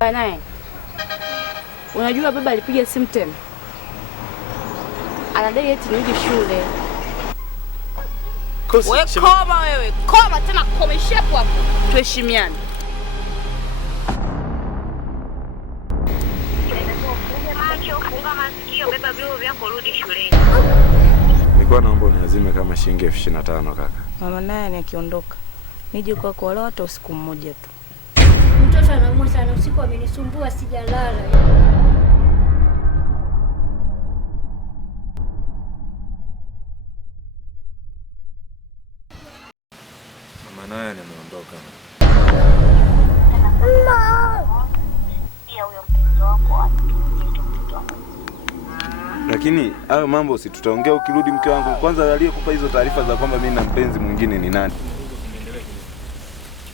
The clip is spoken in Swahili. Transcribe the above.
Naye unajua baba alipiga simu tena, anadai eti nirudi shule. Wewe koma wewe, koma tena, komesha hapo hapo, tuheshimiane. Funga masikio, beba vyombo vyako, rudi shuleni. Nilikuwa naomba uniazime kama shilingi 25,000 kaka. Mama naye akiondoka nije kwako wala hata usiku mmoja tu. Mtoto anaumwa sana, usiku amenisumbua sijalala. Mama naye ameondoka. Lakini hayo mambo si tutaongea ukirudi mke wangu. Kwanza aliyekupa hizo taarifa za kwamba mimi na mpenzi mwingine ni nani?